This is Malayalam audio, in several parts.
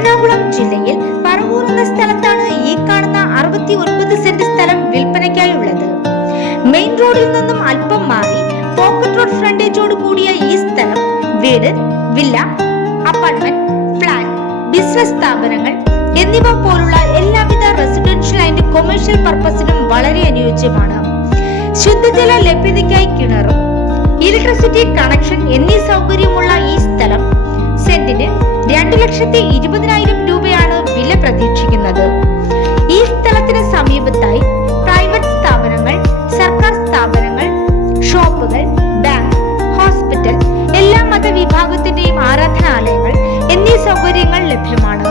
എറണാകുളം ജില്ലയിൽ പറവൂർ എന്ന സ്ഥലത്താണ് ഈ കാണുന്ന 69 സെന്റ് സ്ഥലം വിൽപ്പനയ്ക്കായുള്ളത്. മെയിൻ റോഡിൽ നിന്നും അല്പം മാറി പോക്കറ്റ് റോഡ് ഫ്രണ്ടേജോട് കൂടിയ ഈ സ്ഥലം വീട്, വില്ല, അപ്പാർട്ട്മെന്റ്, ഫ്ലാറ്റ്, ബിസിനസ് സ്ഥാപനങ്ങൾ എന്നിവ പോലുള്ള എല്ലാവിധ റെസിഡൻഷ്യൽ ആൻഡ് കൊമേഴ്ഷ്യൽ പർപ്പസിനും വളരെ അനുയോജ്യമാണ്. ശുദ്ധജല ലഭ്യതയ്ക്കായി കിണറും ഇലക്ട്രിസിറ്റി കണക്ഷൻ എന്നീ സൗകര്യമുള്ള ഈ സ്ഥലം സെന്റിന് 2,20,000 രൂപയാണ് വില പ്രതീക്ഷിക്കുന്നത്. ഈ സ്ഥലത്തിന് സമീപത്തായി പ്രൈവറ്റ് സ്ഥാപനങ്ങൾ, സർക്കാർ സ്ഥാപനങ്ങൾ, ഷോപ്പുകൾ, ബാങ്ക്, ഹോസ്പിറ്റൽ, എല്ലാ മതവിഭാഗത്തിന്റെയും ആരാധനാലയങ്ങൾ എന്നീ സൗകര്യങ്ങൾ ലഭ്യമാണ്.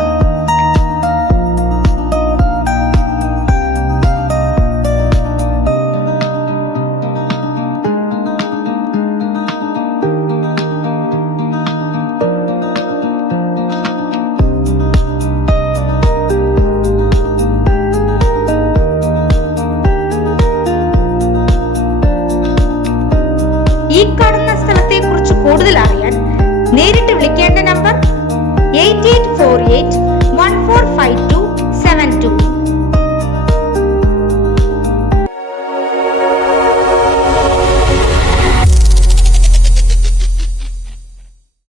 ഈ കാണുന്ന സ്ഥലത്തെ കുറിച്ച് കൂടുതൽ അറിയാൻ നേരിട്ട് വിളിക്കേണ്ട നമ്പർ 8848